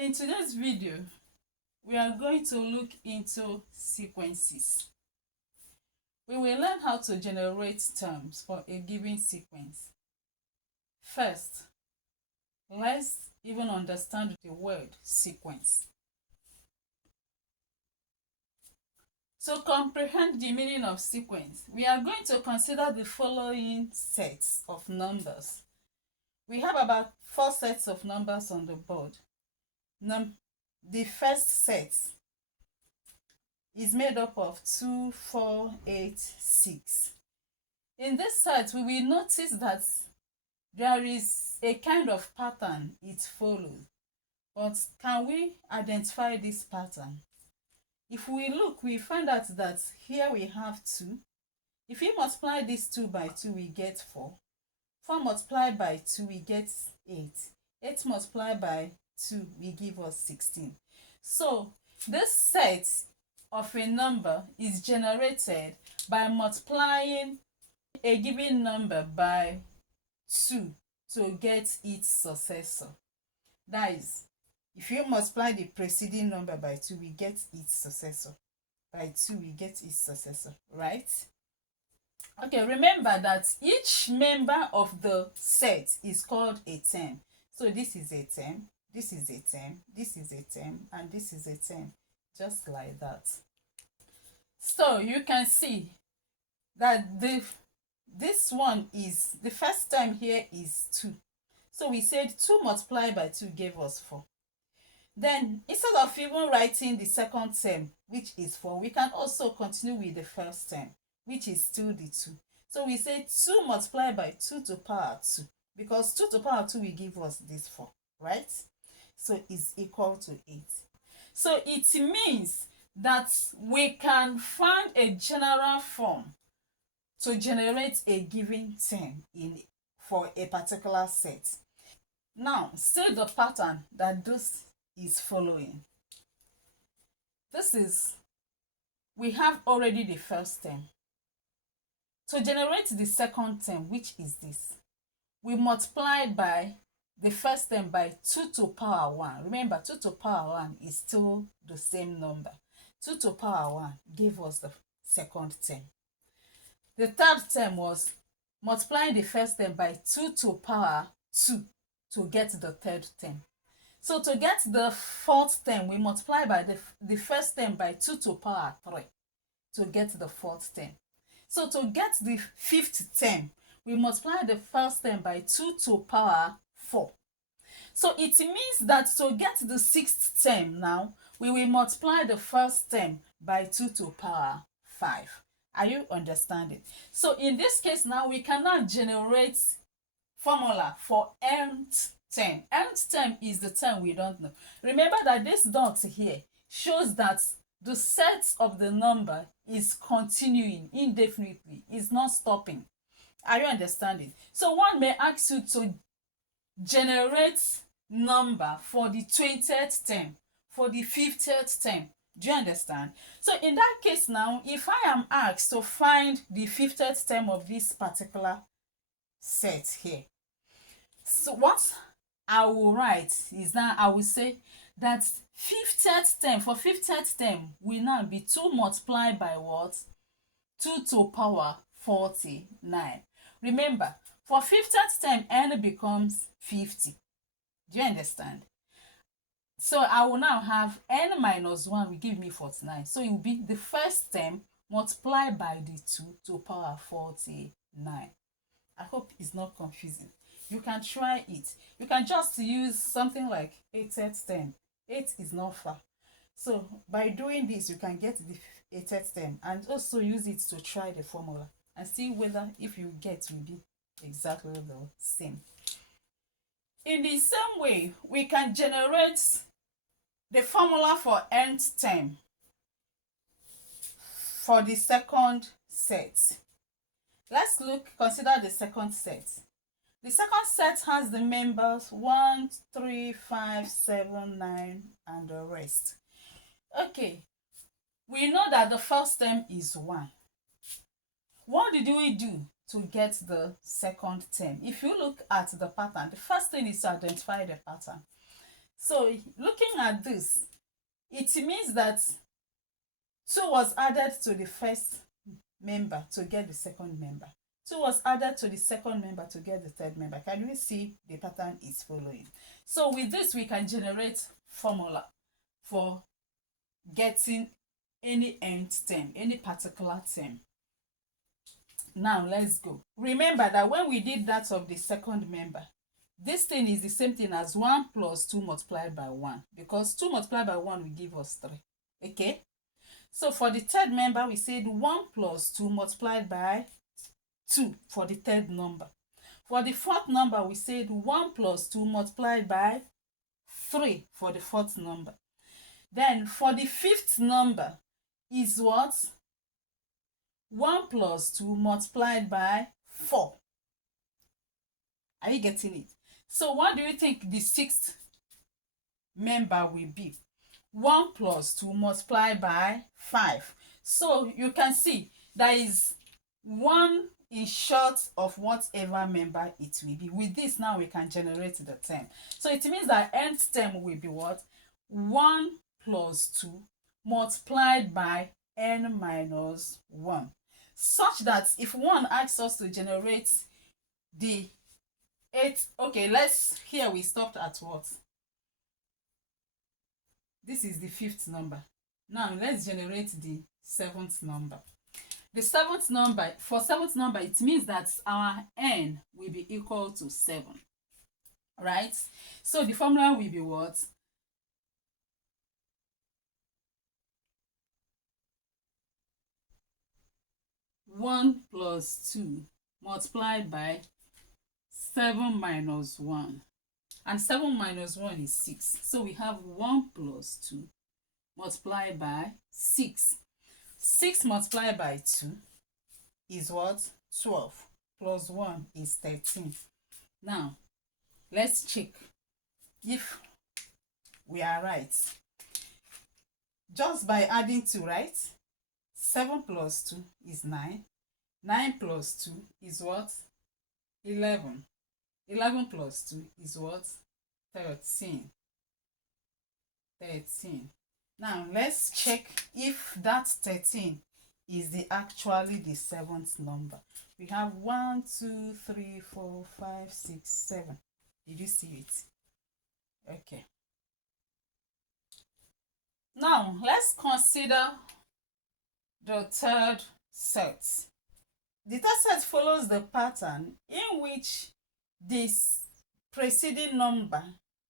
In today's video, we are going to look into sequences. We will learn how to generate terms for a given sequence. First, let's even understand the word sequence. To comprehend the meaning of sequence, we are going to consider the following sets of numbers. We have about 4 sets of numbers on the board. The first set is made up of 2, 4, 8, 6. In this set, we will notice that there is a kind of pattern it follows. But can we identify this pattern? If we look, we find out that here we have 2. If we multiply this 2 by 2, we get 4. 4 multiplied by 2, we get 8. 8 multiplied by 2 will give us 16. So this set of a number is generated by multiplying a given number by 2 to get its successor. That is, if you multiply the preceding number by 2, we get its successor. By 2, we get its successor, right? Okay, remember that each member of the set is called a term. So this is a term, this is a term, this is a term, and this is a term, just like that. So you can see that this one is, the first term here is 2. So we said 2 multiplied by 2 gave us 4. Then instead of even writing the second term, which is 4, we can also continue with the first term, which is still the 2. So we say 2 multiplied by 2 to power 2, because 2 to power 2 will give us this 4, right? So it's equal to 8. So it means that we can find a general form to generate a given term for a particular set. Now, see the pattern that this is following. We have already the first term. To generate the second term, which is this, we multiply by the first term by 2 to power 1. Remember, 2 to power 1 is still the same number. 2 to power 1 gave us the second term. The third term was multiplying the first term by 2 to power 2 to get the third term. So to get the fourth term, we multiply by the first term by 2 to power 3 to get the fourth term. So to get the fifth term, we multiply the first term by 2 to power 4. So it means that to get the sixth term now, we will multiply the first term by 2 to power 5. Are you understanding? So in this case now, we cannot generate formula for nth term. Nth term is the term we don't know. Remember that this dot here shows that the set of the number is continuing indefinitely, is not stopping. Are you understanding? So one may ask you to generate number for the 20th term, for the 50th term. Do you understand? So in that case now, if I am asked to find the 50th term of this particular set here, so what I will write is that I will say that 50th term, for 50th term, will now be 2 multiplied by what? 2 to power 49. Remember, for 50th term, n becomes 50. Do you understand? So I will now have n minus 1 will give me 49. So it will be the first term multiplied by the 2 to power 49. I hope it's not confusing. You can try it. You can just use something like 8th term. 8 is not far. So by doing this, you can get the 8th term and also use it to try the formula and see whether if you get will be exactly the same. In the same way, we can generate the formula for nth term for the second set. Let's consider the second set. The second set has the members 1, 3, 5, 7, 9, and the rest. Okay, we know that the first term is 1. What did we do to get the second term? If you look at the pattern, the first thing is to identify the pattern. So looking at this, it means that 2 was added to the first member to get the second member. 2 was added to the second member to get the third member. Can we see the pattern is following? So with this, we can generate formula for getting any nth term, any particular term. Now let's go. Remember that when we did that of the second member, this thing is the same thing as 1 plus 2 multiplied by 1, because 2 multiplied by 1 will give us 3. Okay? So for the third member, we said 1 plus 2 multiplied by 2 for the third number. For the fourth number, we said 1 plus 2 multiplied by 3 for the fourth number. Then for the fifth number is what? 1 plus 2 multiplied by 4. Are you getting it? So what do you think the sixth member will be? 1 plus 2 multiplied by 5. So you can see there is 1 in short of whatever member it will be. With this, now we can generate the term. So it means that nth term will be what? 1 plus 2 multiplied by n minus 1. Such that if one asks us to generate the 8, okay, here we stopped at what? This is the fifth number. Now let's generate the seventh number. The seventh number, for seventh number, it means that our n will be equal to 7. Right? So the formula will be what? 1 plus 2 multiplied by 7 minus 1. And 7 minus 1 is 6. So we have 1 plus 2 multiplied by 6. 6 multiplied by 2 is what? 12. Plus 1 is 13. Now, let's check if we are right. Just by adding 2, right? 7 plus 2 is 9. 9 plus 2 is what? 11. 11 plus 2 is what? 13. 13. Now, let's check if that 13 is actually the seventh number. We have 1, 2, 3, 4, 5, 6, 7. Did you see it? Okay. Now, let's consider the third set. The third set follows the pattern in which this preceding number,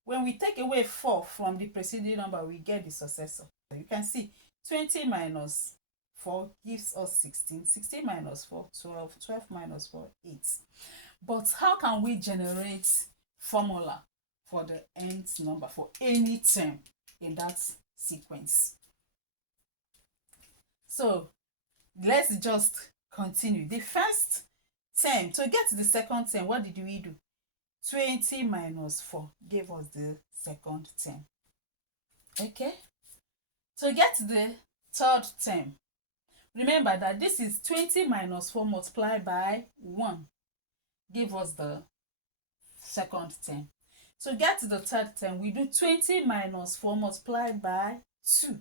when we take away 4 from the preceding number, we get the successor. You can see 20 minus 4 gives us 16. 16 minus 4, 12. 12 minus 4, 8. But how can we generate formula for the nth number, for any term in that sequence? So let's just continue. The first term, to get the second term, what did we do? 20 minus 4 gave us the second term. Okay? To get the third term, remember that this is 20 minus 4 multiplied by 1 give us the second term. To get the third term, we do 20 minus 4 multiplied by 2.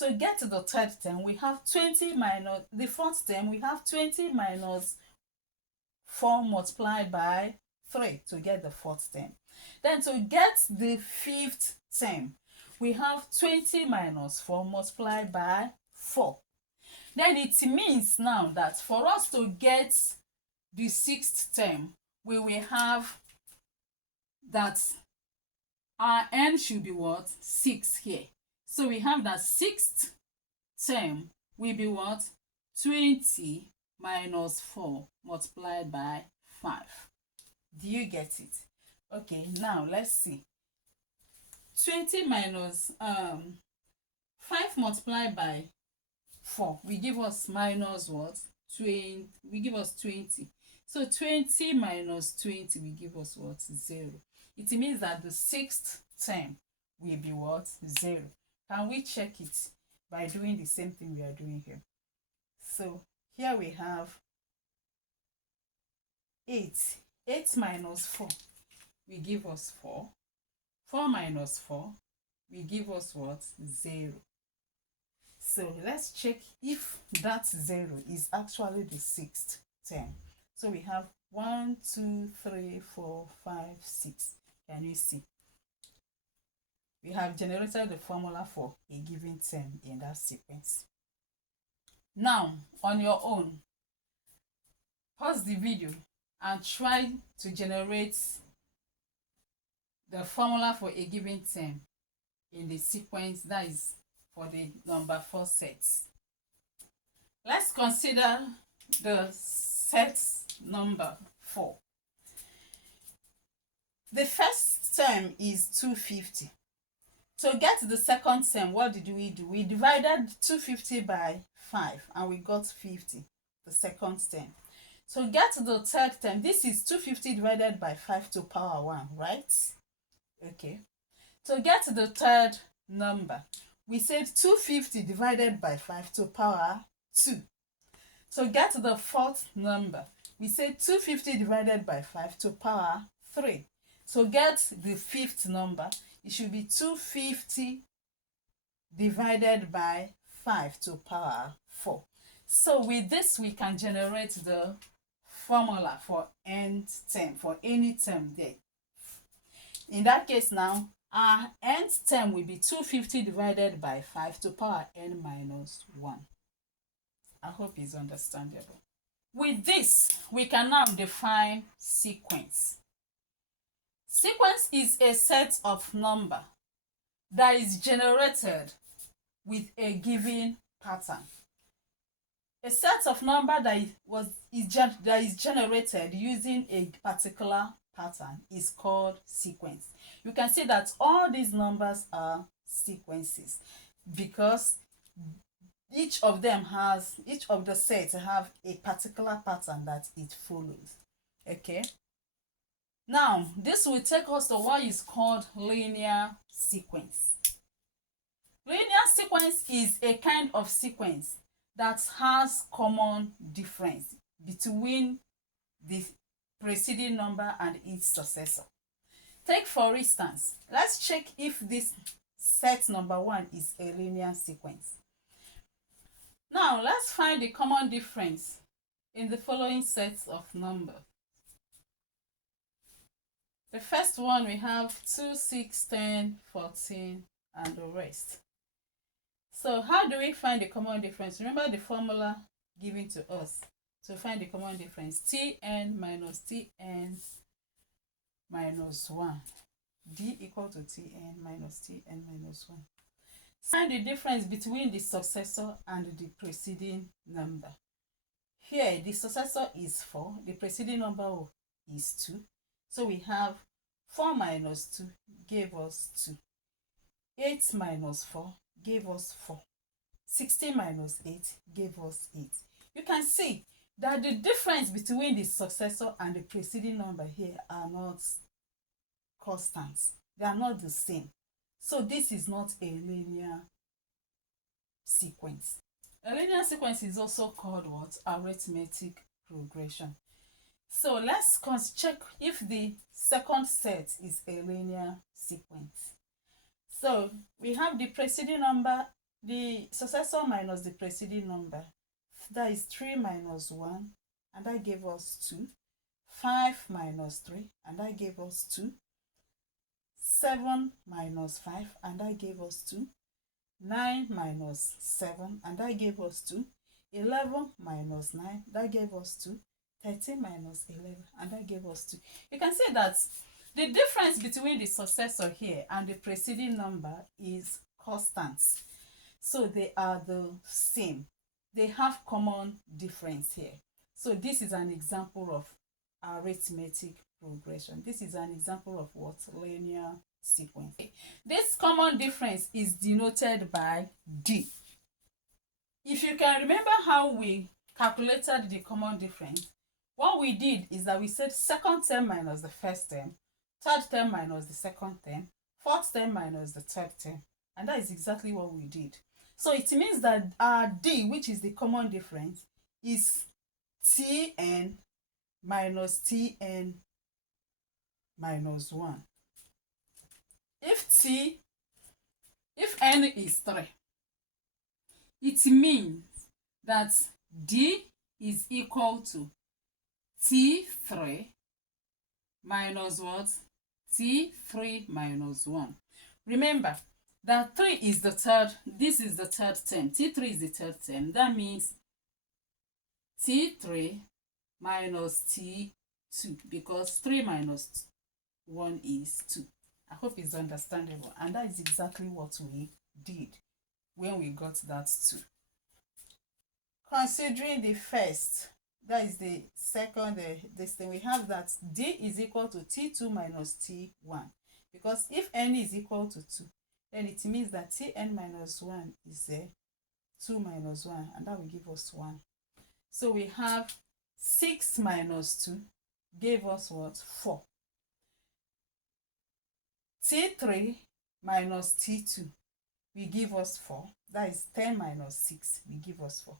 To get the third term, we have 20 minus the fourth term, we have 20 minus 4 multiplied by 3 to get the fourth term. Then to get the fifth term, we have 20 minus 4 multiplied by 4. Then it means now that for us to get the sixth term, we will have that our n should be what? 6 here. So we have that sixth term will be what? 20 minus 4 multiplied by 5. Do you get it? Okay, now let's see. 20 minus 5 multiplied by 4 will give us minus what? 20. We give us 20. So 20 minus 20 will give us what? 0. It means that the sixth term will be what? 0. Can we check it by doing the same thing we are doing here? So here we have 8. 8 minus 4 will give us 4. 4 minus 4 will give us what? 0. So let's check if that 0 is actually the sixth term. So we have 1, 2, 3, 4, 5, 6. Can you see? We have generated the formula for a given term in that sequence. Now, on your own, pause the video and try to generate the formula for a given term in the sequence that is for the number 4 sets. Let's consider the set number 4. The first term is 250. To get the second term, what did we do? We divided 250 by 5 and we got 50, the second term. To get the third term, this is 250 divided by 5 to power 1, right? Okay. To get the third number, we said 250 divided by 5 to power 2. To get the fourth number, we said 250 divided by 5 to power 3. To get the fifth number, it should be 250 divided by 5 to power 4. So with this, we can generate the formula for nth term, for any term there. In that case now, our nth term will be 250 divided by 5 to power n minus 1. I hope it's understandable. With this, we can now define sequence. Sequence is a set of number that is generated with a given pattern. A set of number that is generated using a particular pattern is called sequence. You can see that all these numbers are sequences because each of the sets have a particular pattern that it follows. Okay. Now, this will take us to what is called linear sequence. Linear sequence is a kind of sequence that has common difference between the preceding number and its successor. Take for instance, let's check if this set number 1 is a linear sequence. Now, let's find the common difference in the following sets of numbers. The first one, we have 2, 6, 10, 14, and the rest. So how do we find the common difference? Remember the formula given to us to find the common difference. Tn minus Tn minus 1. D equal to Tn minus 1. Find the difference between the successor and the preceding number. Here, the successor is 4. The preceding number is 2. So we have 4 minus 2 gave us 2. 8 minus 4 gave us 4. 16 minus 8 gave us 8. You can see that the difference between the successor and the preceding number here are not constants. They are not the same. So this is not a linear sequence. A linear sequence is also called what? Arithmetic progression. So let's check if the second set is a linear sequence. So we have the preceding number, the successor minus the preceding number. That is 3 minus 1, and that gave us 2. 5 minus 3, and that gave us 2. 7 minus 5, and that gave us 2. 9 minus 7, and that gave us 2. 11 minus 9, that gave us 2. 13 minus 11, and that gave us 2. You can see that the difference between the successor here and the preceding number is constant. So they are the same. They have common difference here. So this is an example of arithmetic progression. This is an example of what? Linear sequence. This common difference is denoted by D. If you can remember how we calculated the common difference, what we did is that we said second term minus the first term, third term minus the second term, fourth term minus the third term. And that is exactly what we did. So it means that our D, which is the common difference, is Tn minus Tn minus 1. t, if n is 3, it means that d is equal to t3 minus what? T3 minus 1. Remember that 3 is the third, this is the third term. T3 is the third term. That means T3 minus T2, because 3 minus 1 is 2. I hope it's understandable. And that is exactly what we did when we got that 2. Considering the first, that is the second, this thing, we have that d is equal to t2 minus t1. Because if n is equal to 2, then it means that tn minus 1 is 2 minus 1, and that will give us 1. So we have 6 minus 2 gave us what? 4. T3 minus T2 will give us 4. That is 10 minus 6 will give us 4.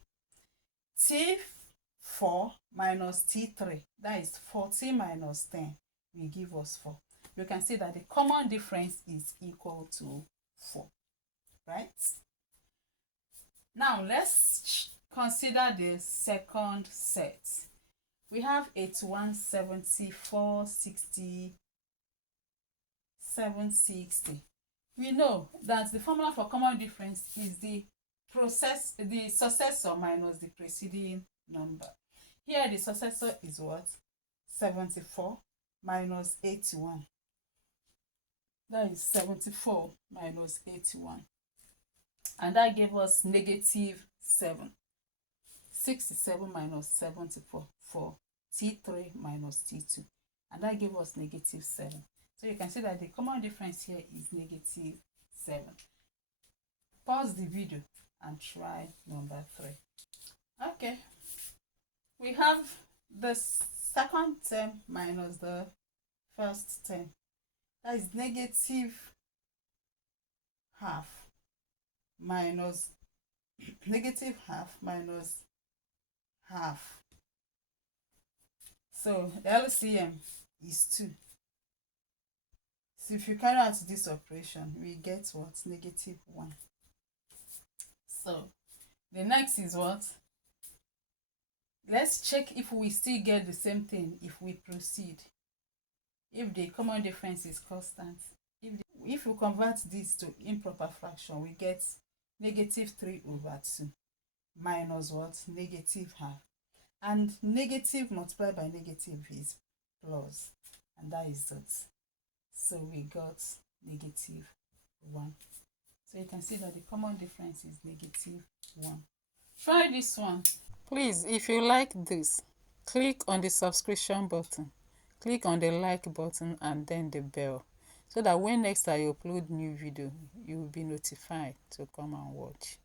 T4 minus T3, that is 14 minus 10 will give us 4. You can see that the common difference is equal to 4, right? Now let's consider the second set. We have 81, 74, 60, 760. We know that the formula for common difference is the successor minus the preceding number. Here the successor is what? 74 minus 81. That is 74 minus 81. And that gave us negative 7. 67 minus 74 for T3 minus T2. And that gave us negative 7. So you can see that the common difference here is negative 7. Pause the video and try number 3. Okay. We have the second term minus the first term. That is negative half minus negative half minus half. So the LCM is 2. So if you carry out this operation, we get what? Negative 1. So the next is what? Let's check if we still get the same thing if we proceed. If the common difference is constant. If we convert this to improper fraction, we get negative 3 over 2 minus what? Negative half. And negative multiplied by negative is plus. And that is that. So we got negative 1. So you can see that the common difference is negative 1. Try this one. Please, if you like this, click on the subscription button, click on the like button and then the bell, so that when next I upload new video, you will be notified to come and watch.